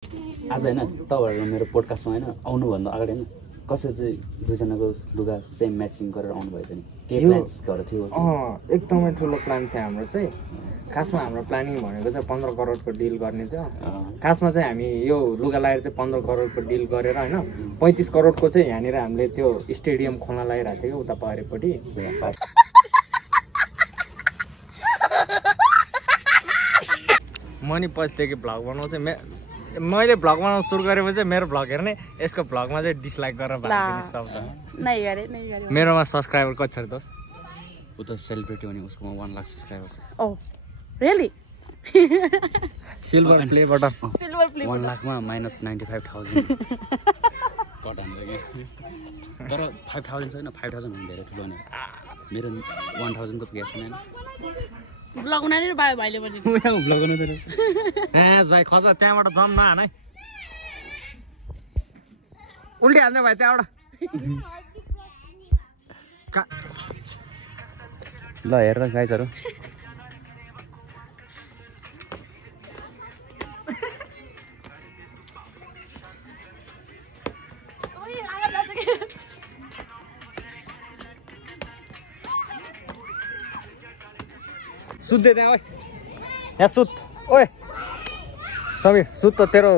आज होइन तपाईँहरू मेरो पोडकास्टमा होइन आउनुभन्दा अगाडि होइन कसरी चाहिँ दुईजनाको लुगा सेम म्याचिङ गरेर आउनुभयो भने के प्लान्स गरेर थियो? एकदमै ठुलो प्लान थियो हाम्रो चाहिँ। खासमा हाम्रो प्लानिङ भनेको चाहिँ 15 करोडको डिल गर्ने थियो। खासमा चाहिँ हामी यो लुगा लगाएर चाहिँ 15 करोडको डिल गरेर होइन 35 करोडको चाहिँ यहाँनिर हामीले त्यो स्टेडियम खोल्न लगाइरहेको थियो उता पारिपट्टि। म नि पछिदेखि भ्लग बनाउँछु। मैले भ्लग बनाउन सुरु गरेपछि मेरो भ्लग हेर्ने यसको भ्लगमा चाहिँ डिसलाइक गरेर मेरोमा सब्सक्राइबर कति छ दोस्त? ऊ त सेलिब्रेटी हो नि, उसकोमा 1 लाख सब्सक्राइबर छ। Oh, really? Silver play button 1 लाखमा -95,000 cut हान्छ क्या। तर 5,000 छैन, 5,000 हुनु धेरै ठुलो नि। मेरो 1,000 को प्यास छैन। ब्लग बनाएर बायो भाइले पनि ब्लग बनाउँदैन। भाइ खज त्यहाँबाट जम नहान है, उल्टी हान्दै भाइ त्यहाँबाट। ल हेर गाइजहरू, सुत्दै त्यहाँ ओए, यहाँ सुत ओए समीर सुत त। तेरो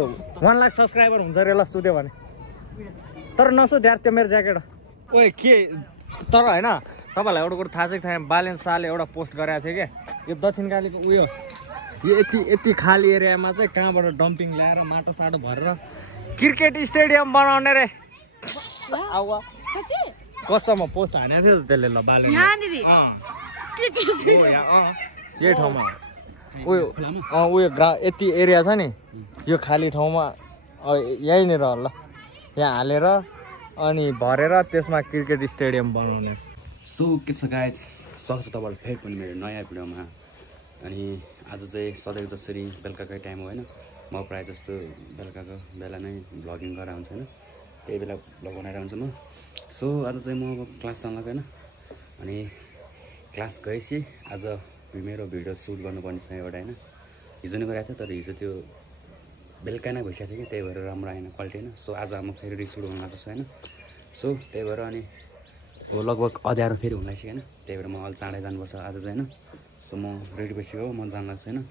1 लाख सब्सक्राइबर हुन्छ अरे ल सुत्यो भने। तर नसुत यार, त्यो मेरो ज्याकेट ओए के। तर होइन तपाईँलाई एउटा कुरो थाहा छ कि थाहा, बालेन शाहले एउटा पोस्ट गरेको थियो क्या, यो दक्षिणकालीको उयो यो यति खाली एरियामा चाहिँ कहाँबाट डम्पिङ ल्याएर माटो साटो भरेर क्रिकेट स्टेडियम बनाउने रे। कसमा पोस्ट हानेको थियो त त्यसले। ल बालेन यही ठाउँमा उयो यति एरिया छ नि, यो खाली ठाउँमा यहीँनिर ल यहाँ हालेर अनि भरेर त्यसमा क्रिकेट स्टेडियम बनाउने। सो के छ गाइज, स्वागत छ तपाईँहरू फेरि पनि मेरो नयाँ भिडियोमा। अनि आज चाहिँ सधैँ जसरी बेलुकाकै टाइम हो होइन, म प्रायः जस्तो बेलुकाको बेला नै भ्लगिङ गरेर हुन्छ होइन, त्यही बेला भ्लग बनाएर हुन्छ म। सो आज चाहिँ म अब क्लास जान लाग्यो होइन, अनि क्लास गएपछि आज मेरो भिडियो सुट गर्नुपर्ने छ एउटा होइन। हिजो नै गरेको थियो, तर हिजो त्यो बेलुका नै भइसकेको थियो कि, त्यही भएर राम्रो आएन क्वालिटी होइन। सो आज म फेरि रिसुट गर्नु लाग्छु होइन। सो त्यही भएर अनि लगभग अँध्यारो फेरि हुन लागिसक्यो होइन, त्यही भएर म अलि चाँडै जानुपर्छ आज चाहिँ होइन। सो म रेडी भइसक्यो, म जान लाग्छु होइन।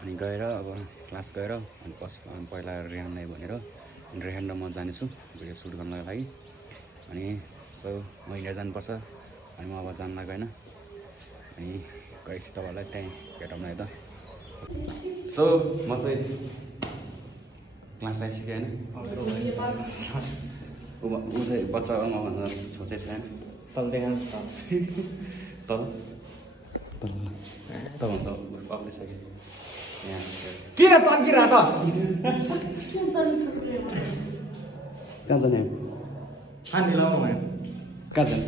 अनि गएर अब क्लास गएर अनि पहिला रेहानलाई भनेर रेहान र म जानेछु भिडियो सुट गर्नको लागि। अनि सो म इन्डिया जानुपर्छ, अनि म अब जान लाग्यो होइन। अनि गएपछि तपाईँहरूलाई त्यहीँ भेटौँ न है त। सो म चाहिँ क्लास आइसकेँ होइन। ऊ चाहिँ बच्चा म भनेर सोचेको छैन। तल देखाउनु तल भन्दा अग्लिसक्यो यहाँ किन तन्किरह त? कहाँ जाने? शान्ति लाउनु भयो। कहाँ जाने?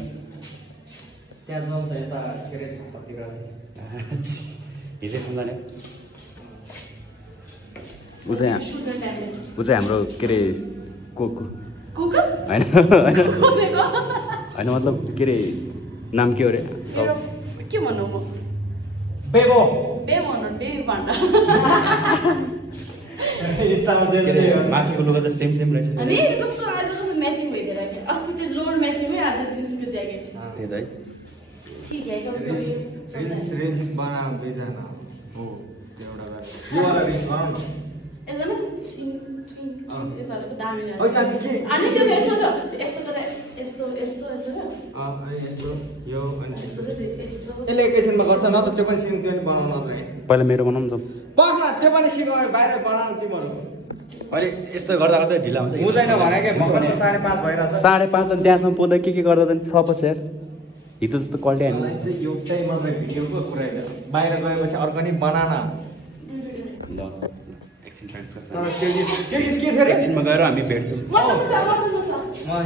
त्यहाँ जाउँ त यता के अरे छपतिर। हिजो खान जाने? ऊ चाहिँ हाम्रो के अरे होइन होइन मतलब के अरे नाम के हो अरे? के भन्नु म? बेबो माथिको लुगा चाहिँ सेम रहेछ। अनि कस्तो आज कस्तो म्याचिङ भइदिएर के अस्ति त्यो लोड म्याचिङमै आज त्यसको ज्याकेट। त्यही त है। ठीक है रिल्स बनाऊ दुईजना हो त्यो एउटा यो वाला रिल्स बनाऊ न। यसो न यसो दामी ओ साथी के अनि त्यो यस्तो छ, यस्तो गरेर यस्तो छ अनि यस्तो यो अनि यस्तो यसले एकैछिनमा गर्छ न त। त्यो पनि सिन त्यो नि बनाउनु मात्र है। पहिला मेरो बनाउँ न त। पक्न त्यो पनि सिन बाहिर बनाउनु तिमीहरू। अहिले यस्तो गर्दा ढिला हुन्छ। हुँदैन भने के, म पनि 5:30 भइरहेछ। 5:30 अनि त्यहाँसम्म पुग्दा के गर्दा त सपछ यार, हिजो जस्तो क्वालिटी आएन। यो चाहिँ मात्रै भिडियोको कुरा होइन, बाहिर गएपछि अर्को नि बनाना। ल एकछिन प्र्याक्टिस गर्छ। तर त्यो गीत के छ रे? एकछिनमा गएर हामी भेट्छौँ। म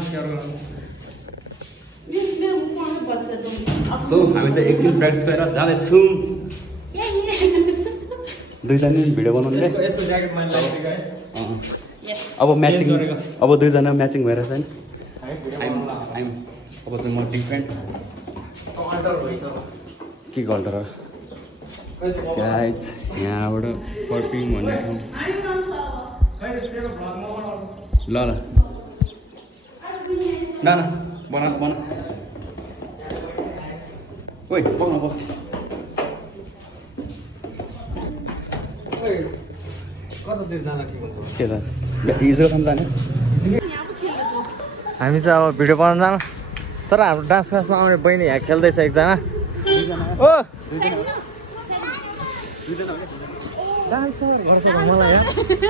सेयर गर्छु। सो हामी चाहिँ एकछिन प्र्याक्टिस गरेर जाँदैछौँ। दुईजना भिडियो बनाउनु दे। यसको ज्याकेट मैले लगाइदिएको है। अब म्याचिङ, अब दुईजना म्याचिङ भएर चाहिँ अब चाहिँ म डिफ्रेन्ट के गल्टर गाइज यहाँबाट फर्पिङ भन्ने ठाउँ ल ल ना बना बना ओइ पाउन पो के ल हिजो खान जाने हामी चाहिँ अब भिडियो बनाउन जानु तर हाम्रो डान्स क्लासमा आउने बहिनी यहाँ खेल्दैछ एकजना ओ डान्सर गर्छ मलाई यार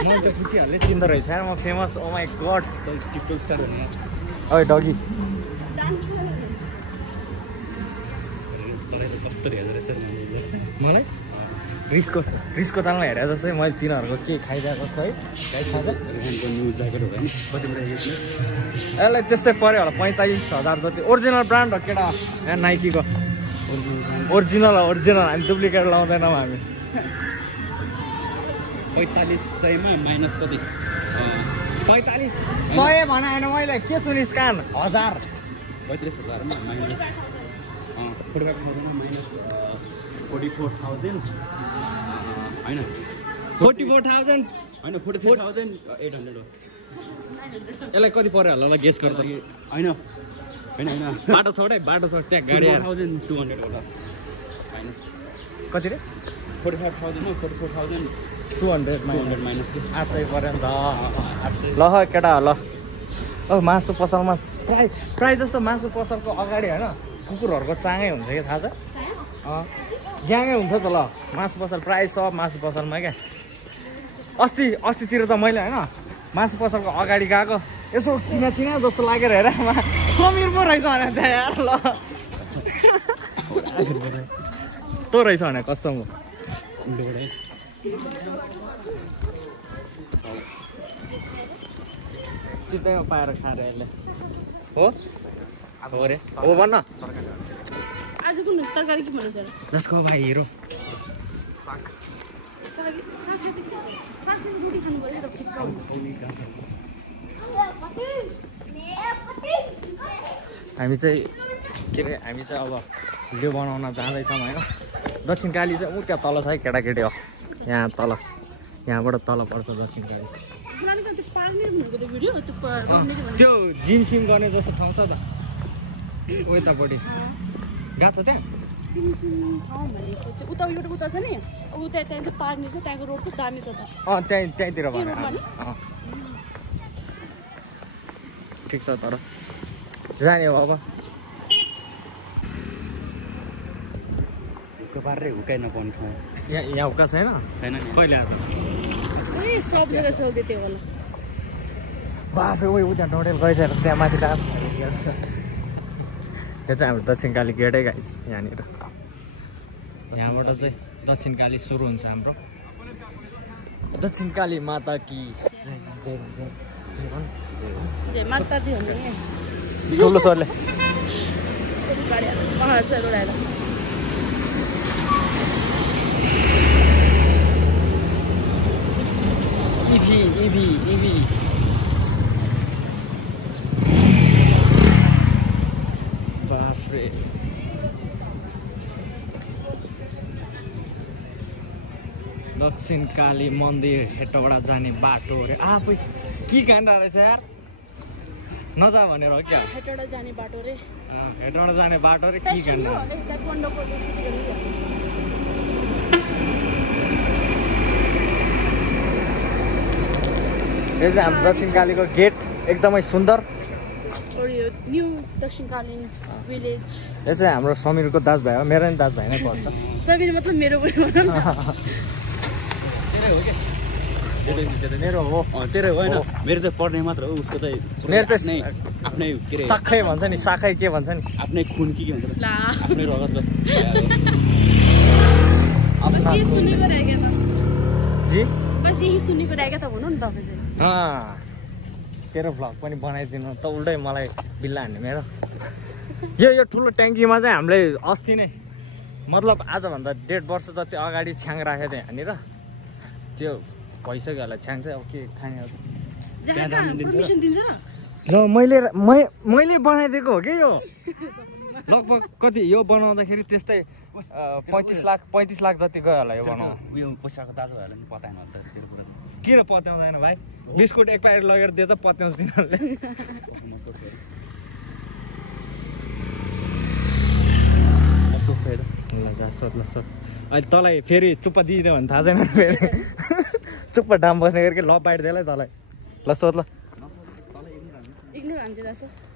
मैले त खिचिहाल्ने चिन्दो रहेछ यार म famous oh my god TikTok star हुने ओइ डगी कस्तो हेर्दो रहेछ मलाई रिसको तालमा हेरे जस्तै मैले तिनीहरूको के खाइदिएको जस्तो है थाहा छ न्यु ज्याकेट हो यसलाई त्यस्तै पऱ्यो होला 45,000 जति ओरिजिनल ब्रान्ड हो केटा यहाँ नाइकीको ओरिजिनल हामी डुप्लिकेट लाउँदैनौँ हामी 4500 मा माइनस कति 45,100 भने होइन मैले के सुनिस् कान 1000 35,000 मा माइनस माइनस 44,000 हैन 44,000 हैन 43,800 हो यसलाई कति पर्यो होला गेस गर्दा हैन हैन बाटो छोड त्यहाँ गाडी 4,200 होला माइनस कति रे 45,000 मा 44,200 माइनस 800 पर्यो नि त 800 ल केटा ल ओ मासु पसलमा प्राय जस्तो मासु पसलको अगाडि होइन कुकुरहरूको चाङै हुन्छ कि थाहा छ ग्याङै हुन्छ त ल मासु पसल प्राय सब मासु पसलमा क्या अस्तितिर त मैले होइन मासु पसलको अगाडि गएको यसो चिना जस्तो लागेर हेर समीर पो रहेछ भने त्यहाँ यार ल तँ रहेछ भने कसम सिधैमा पाएर खाएर यसले हो अरे हो भन्न आज कुन तरकारी के बनाउँछ लेट्स गो भाइ हिरो रोटी खानु पर्यो त फिक्का हामी चाहिँ के अरे हामी चाहिँ अब भिडियो बनाउन जाँदैछौँ होइन दक्षिण काली चाहिँ ऊ त्यहाँ तल छ है केटाकेटी हो यहाँ तल यहाँबाट तल पर्छ दक्षिण काली त्यो जिम सिम गर्ने जस्तो ठाउँ छ त उतापट्टि गएको छ त्यहाँ उता छ नि उता त्यहाँ चाहिँ पार्ने छ त्यहाँको रोड कस्तो दामी छ त त्यहीँतिर भने ठिक छ तर जाने हो अब पारेर हुकाइ नपाउने ठाउँ यहाँ हुक्का छैन कहिले आएको सब जग्गा चल्दै थियो होला बाफे उयो उता डडेल गइसकेको त्यहाँ माथि त यो चाहिँ हाम्रो दक्षिण काली गेटै गाइस यहाँनिर यहाँबाट चाहिँ दक्षिण काली सुरु हुन्छ हाम्रो दक्षिण काली माता कि जय माता दी भन्ने ठुलो सरले पहाड छ रोडाएर इभी बाफ्रे दक्षिण काली मन्दिर हेटौडा जाने बाटो अरे आफै के खाँदा रहेछ यार नजा भनेर हो क्या हेटौडा जाने बाटो रे हेटौडा जाने बाटो रे के खाँदा यो चाहिँ हाम्रो दक्षिण कालीको गेट एकदमै सुन्दर न्यू दक्षिण काली भिलेज यो चाहिँ हाम्रो समीरको दाजुभाइ हो मेरो नि दाजुभाइ नै पर्छ समीर मतलब मेरो पनि मेरो हो तेरो होइन मेरो चाहिँ पढ्ने मात्र हो उसको चाहिँ मेरो चाहिँ आफ्नै के अरे साखै भन्छ नि साखै के भन्छ नि आफ्नै खुन के भन्छ आफ्नै रगत सुनेको रहेको त जी बस यही सुनेको रहेको त भन्नु नि तपाईँ चाहिँ तेरो भ्लग पनि बनाइदिनु त उल्टै मलाई बिल्ला हान्ने मेरो यो ठुलो ट्याङ्कीमा चाहिँ हामीले अस्ति नै मतलब आजभन्दा 1.5 वर्ष जति अगाडि छ्याङ राखेको थिएँ यहाँनिर त्यो भइसक्यो होला छ्याङ चाहिँ अब के खाने अब ल मैले बनाइदिएको हो कि यो लगभग कति यो बनाउँदाखेरि त्यस्तै 35 लाख जति गयो होला यो बनाउँदा उयो पैसाको दाजुभाइहरूलाई पनि पताएन त तेरो कुरा किन पत्याउँदैन भाइ बिस्कुट एक प्याकेट लगेर दिए त पत्याउँछ तिनीहरूले ल जा सोध ल सोध अहिले तँलाई फेरि चुप्पा दिइदियो भने थाहा छैन फेरि चुप्पा डाम बस्ने गरी ल बाइट दिएला तँलाई ल सोध ल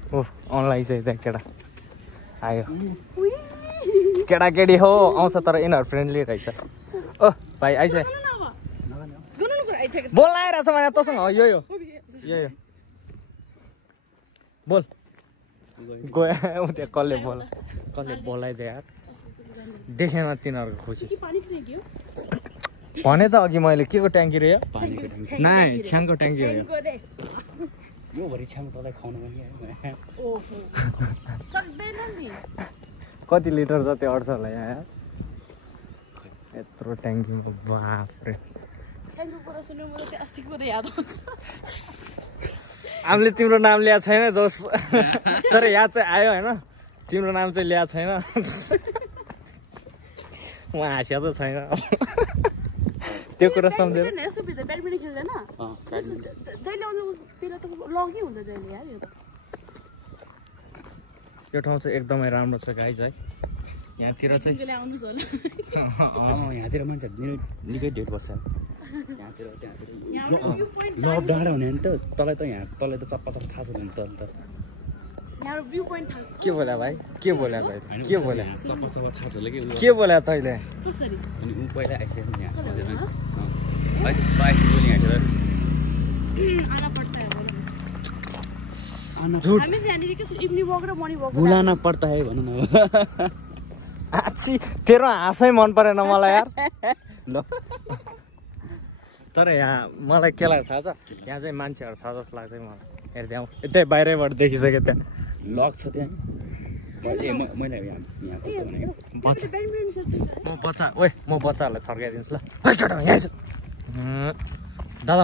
ओ अनलाइन चाहिँ त्यहाँ केटा आयो केटाकेटी हो आउँछ तर यिनीहरू फ्रेन्डली रहेछ ओ भाइ आइज बोल आइरहेछ भने तँसँग हो यो बोल गयो त्यहाँ कसले बोलाइदियो यार देखेन तिनीहरूको खुसी भने त अघि मैले के को ट्याङ्की रह्यो नाइ छ्याङको ट्याङ्की हो यो भरि छ्याङ तँलाई खुवाउनु पनि कति लिटर जति अट्छ होला यहाँ यत्रो ट्याङ्कीमा बाफ्रे हामीले तिम्रो नाम ल्याएको छैन दोष तर याद चाहिँ आयो होइन तिम्रो नाम चाहिँ ल्याएको छैन म हाँस्या त छैन त्यो कुरा सम्झेर यो ठाउँ चाहिँ एकदमै राम्रो छ गाइज है यहाँतिर चाहिँ यहाँतिर मान्छेहरू निकै डेट बस्छ यहाँतिर लभ डाँडा हुने नि त तँलाई त चप्पा थाहा छैन नि त के बोल्या भाइ के बोल्या भाइ के बोल्या चप्पा थाहा छ कि के बोल्या तैँले अनि ऊ पहिला आइसक्यो नि यहाँ है आइसक्यो नि यहाँतिर झुट बुलाना पर्ता है भनौँ न आच्छी तेरो हाँसै मन परेन मलाई यार ल तर यहाँ मलाई के लाग्छ थाहा छ यहाँ चाहिँ मान्छेहरू छ जस्तो लाग्छ मलाई हेर्दै आउँ यतै बाहिरैबाट देखिसक्यो त्यहाँ लक छ त्यहाँ मैले म बच्चाहरूलाई थर्काइदिन्छु ल केटा यहाँ छ दादा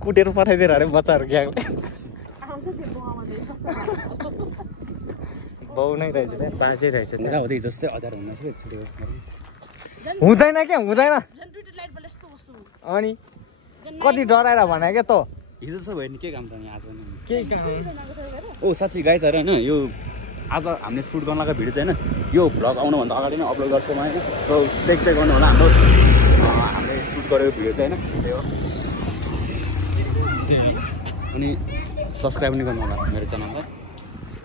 कुटेर पठाइदिएर अरे बच्चाहरू ग्याङले बाउ नै रहेछ त्यहाँ बाजे रहेछ हुँदै जस्तै अधार हुन हुँदैन क्या हुँदैन अनि कति डराएर भने क्या त हिजो छ भयो नि के काम त यहाँ आज केही काम ओ साँच्ची गाइज होइन यो आज हामीले सुट गर्न लगाएको भिडियो चाहिँ होइन यो भ्लग आउनुभन्दा अगाडि नै अपलोड गर्छौँ होइन सो चेक गर्नु होला हामीले सुट गरेको भिडियो चाहिँ होइन त्यही हो अनि सब्सक्राइब पनि गर्नु होला मेरो च्यानललाई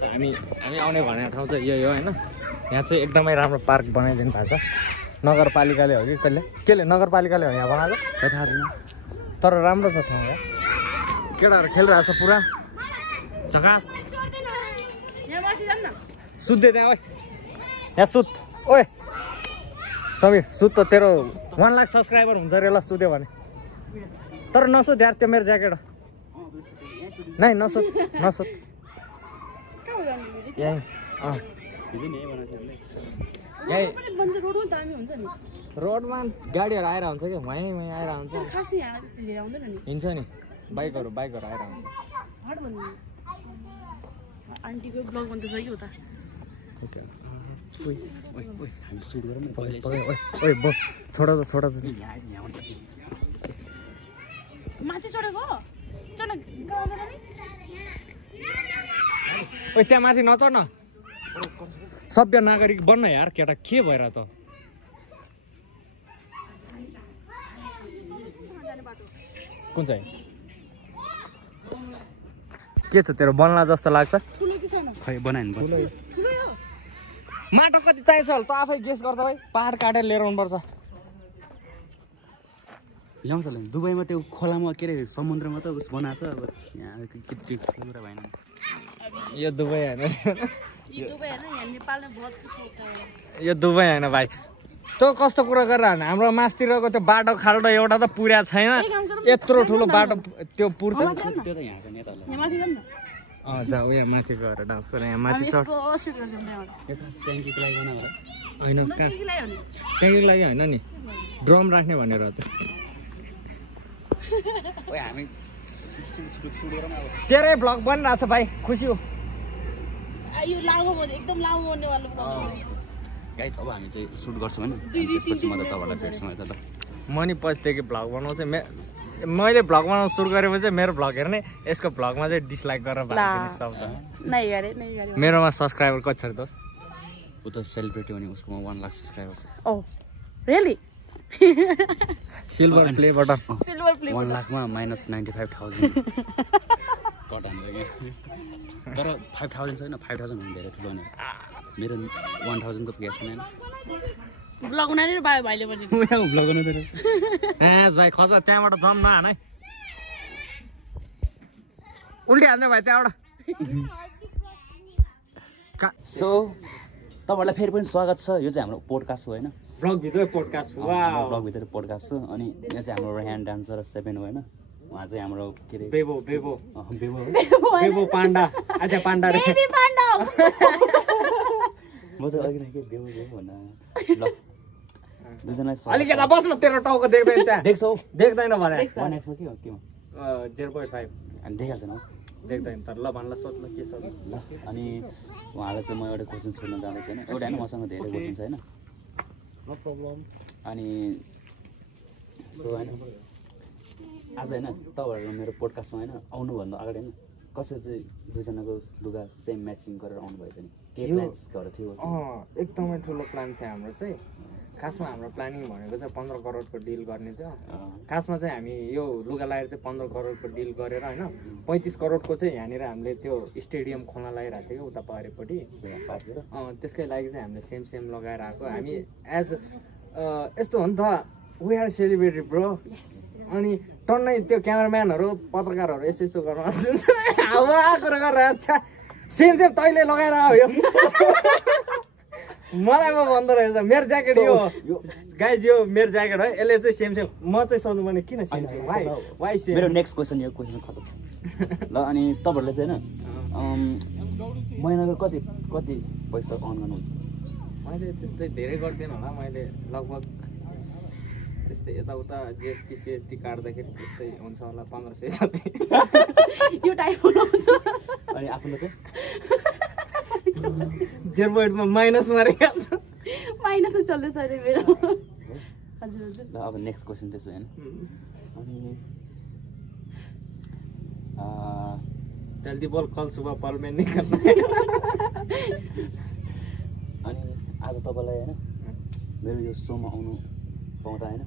हामी आउने भनेको ठाउँ चाहिँ यही हो होइन यहाँ चाहिँ एकदमै राम्रो पार्क बनाइदिनु भएको छ नगरपालिकाले हो कि केले नगरपालिकाले हो यहाँ बनाएको थाहा छैन तर राम्रो छ ठाउँ यहाँ केटाहरू खेलिरहेको छ पुरा झकास सुत्दै त्यहाँ ओए यहाँ सुत ओए समीर सुत त तेरो 1 लाख सब्सक्राइबर हुन्छ अरे ल सुत्यो भने तर नसुत यार त्यो मेरो ज्याकेट हो नै नसुत यहीँ यहीँ रोडमा गाडीहरू आएर हुन्छ कि वहीँ आएर हुन्छ हिँड्छ नि बाइकहरू आएर हुन्छ आन्टीको ब्लग भन्दैछ कि उता छोडा त माथि चढेको ओ त्यहाँ माथि नचढ न सभ्य नागरिक बन्न यार केटा के भएर त कुन चाहिँ के छ तेरो बन्ला जस्तो लाग्छ खै बनायो नि माटो कति चाहिन्छ होला त आफै गेस गर्दा भाइ पहाड काटेर लिएर आउनुपर्छ ल्याउँछ होला दुबईमा त्यो खोलामा के अरे समुद्रमा त उस बनाएको छ अब यहाँ कुरा भएन यो दुबई होइन यो दुबई होइन भाइ तँ कस्तो कुरा गरेर हाम्रो मासतिरको त्यो बाटो खाल्डो एउटा त पुरा छैन यत्रो ठुलो बाटो त्यो पुर्छ त्यो त यहाँ छ नेताहरूलाई जाऊ यहाँ माथि गएर डान्स गरेर यहाँ माथि चढ ट्याङ्कीको लागि बनाएको होइन ट्याङ्कीको लागि होइन नि ड्रम राख्ने भनेर त हामी तेरै भ्लग बनिरहेछ भाइ खुसी हो गाइज अब हामी चाहिँ सुट गर्छौँ होइन त्यसपछि म त तपाईँलाई भेट्छौँ यता त म नि पछिदेखि भ्लग बनाउँछु मैले भ्लग बनाउन सुरु गरेपछि मेरो भ्लग हेर्ने यसको भ्लगमा चाहिँ डिसलाइक गरेर भाग्ने शब्द नहीं गरे मेरोमा सब्सक्राइबर कति छ दोस्त ऊ त सेलिब्रेटी हो नि उसकोमा 1 लाख सब्सक्राइबर छ Oh, really? Silver play button Silver play 1 लाखमा -95,000 cut हान्छ क्या तर 5,000 छैन 5,000 हुनु धेरै ठुलो नि मेरो 1,000 को ग्यास छैन Vlog बनाएर बायो भाइले पनि भ्लग गर्नु धेरै एस भाइ खज त्यहाँबाट जम नहान है उल्टी हान्दै भाइ त्यहाँबाट सो तपाईँहरूलाई फेरि पनि स्वागत छ यो चाहिँ हाम्रो पोडकास्ट हो होइन भ्लग भित्र पोडकास्ट वाउ ब्लगभित्र पोडकास्ट छ अनि यहाँ चाहिँ हाम्रो रेहान डान्सर 7 हो होइन उहाँ चाहिँ हाम्रो के अरे बेबो बेबो बेबो हो बेबो पाण्डा अच्छा पाण्डा रे बेबी पाण्डा म त अघि नै के बेबो बेबो भन्न ल दुईजनालाई अलिक यता बस्न तेरो टाउको देख्दैन त्यहाँ देख्छौ देख्दैन भने 1x मा के हो केमा 0.5 अनि देखाल्छ न देख्दैन तर ल भन्ला सोध् ल के सोध्नु ल अनि उहाँलाई चाहिँ म एउटा क्वेसन सोध्न जाँदैछु होइन एउटा होइन मसँग धेरै क्वेसन छ होइन नो प्रब्लम अनि सो होइन आज होइन तपाईँहरू मेरो पोडकास्टमा होइन आउनुभन्दा अगाडि होइन कसरी चाहिँ दुईजनाको लुगा सेम म्याचिङ गरेर आउनुभयो भने के प्लान्स गरेर थियो एकदमै ठुलो प्लान थियो हाम्रो चाहिँ खासमा हाम्रो प्लानिङ भनेको चाहिँ 15 करोडको डिल गर्ने छ खासमा चाहिँ हामी यो लुगा लगाएर चाहिँ 15 करोडको डिल गरेर होइन 35 करोडको चाहिँ यहाँनिर हामीले त्यो स्टेडियम खोल्न लगाइरहेको थियो उता पारेपट्टि त्यसकै लागि चाहिँ हामीले सेम लगाएर आएको हामी एज यस्तो हो नि त वी आर सेलिब्रेटी ब्रो अनि टन्नै त्यो क्यामेराम्यानहरू पत्रकारहरू यसो गर्न हावा कुरा गरेर सेम तैँले लगाएर आयो मलाई म भन्दो रहेछ मेरो ज्याकेट यो गाइज यो मेरो ज्याकेट है यसले चाहिँ सेम म चाहिँ सोध्नु भने किन सेम वाइ सेम मेरो नेक्स्ट क्वेसन यो क्वेसन खतम ल अनि तपाईँहरूले चाहिँ होइन महिनाको कति पैसा अर्न गर्नुहुन्छ मैले त्यस्तै धेरै गर्दिनँ होला मैले लगभग त्यस्तै यताउता जिएसटी सिएसटी काट्दाखेरि त्यस्तै हुन्छ होला 1500 जति यो टाइप हुन्छ अनि आफ्नो चाहिँ 0.5 मा माइनस मारेको छ माइनस चल्दैछ अरे मेरो हजुर हजुर ल अब नेक्स्ट क्वेसन त्यसो होइन अनि जल्दी बोल कल सुबह पल में निकल्नु अनि आज तपाईँलाई होइन मेरो यो सोमा आउनु पाउँदा होइन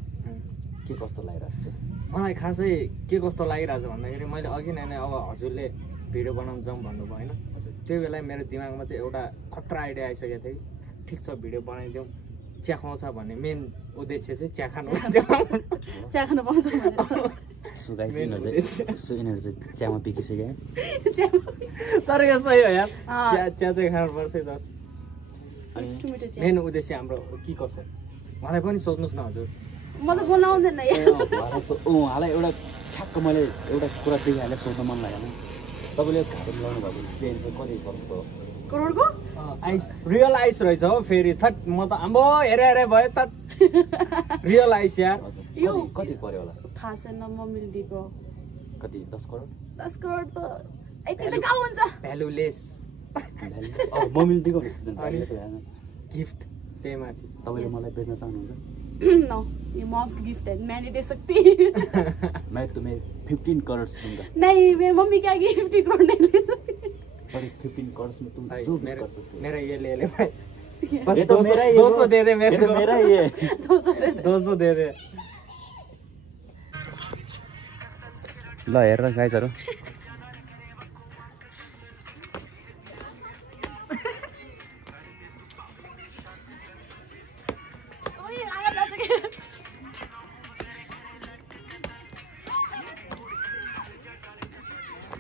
के कस्तो लागिरहेको छ मलाई खासै के कस्तो लागिरहेछ भन्दाखेरि मैले अघि नै अब हजुरले भिडियो बनाउन जाउँ भन्नुभयो होइन त्यो बेला मेरो दिमागमा चाहिँ एउटा खतरा आइडिया आइसकेको थियो ठिक छ भिडियो बनाइदिउँ चिया खुवाउँछ भन्ने मेन उद्देश्य चाहिँ चिया खानु चिया खानु पाउँछ यिनीहरू चाहिँ चियामा बिकिसक्यो तर यो सही हो यार चिया चाहिँ खानुपर्छ दस अनि मेन उद्देश्य हाम्रो के कसो उहाँलाई पनि सोध्नुहोस् न हजुर म त बोल्न आउँदैन उहाँलाई एउटा ठ्याक्क मैले एउटा कुरा देखिहालेँ सोध्न मन लागेन तपाईँले घाटो लगाउनु भएको चेन चाहिँ कति करोडको आइस रियल आइस रहेछ हो फेरि थट म त आम्बो हेरे भयो थट रियल आइस यार यो कति पर्यो होला थाहा छैन म मिल्दीको कति 10 करोड 10 करोड त यति त कहाँ हुन्छ भ्यालुलेस म मिल्दीको गिफ्ट त्यही माथि तपाईँले मलाई बेच्न चाहनुहुन्छ नो ये मॉम्स गिफ्ट है मैं नहीं दे सकती मैं तुम्हें 15 करोड़ दूंगा नहीं मेरी मम्मी क्या गिफ्ट 50 करोड़ नहीं दे सकती पर 15 करोड़ में तुम जो भी कर सकते हो मेरा ये ले भाई बस ये तो मेरा ही है 200 दे दे मेरे को मेरा ही है 200 दे दे ल हेर गाइजहरु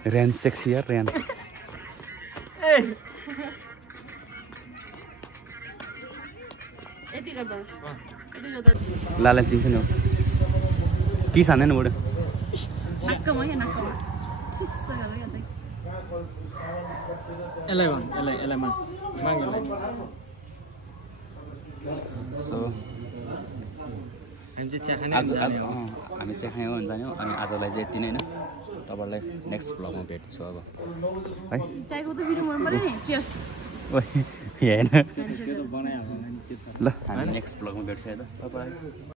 रेन सेक्सी यार रेन लाला चिन्छ नि के छान्दैन बुढो नक्कमा या नक्कमा ठिस्स गरेर यहाँ चाहिँ एलाई माग सो हामी चाहिँ चिया खाने हामी चिया खायौँ भने जाने हो अनि आजलाई चाहिँ यति नै होइन तपाईँलाई नेक्स्ट ब्लगमा भेट्छु अब है चायको त भिडियो बनाउनु पर्यो नि चियर्स हेर्न बनाइहाल्नु ल हामी नेक्स्ट ब्लगमा भेट्छु है त बाइ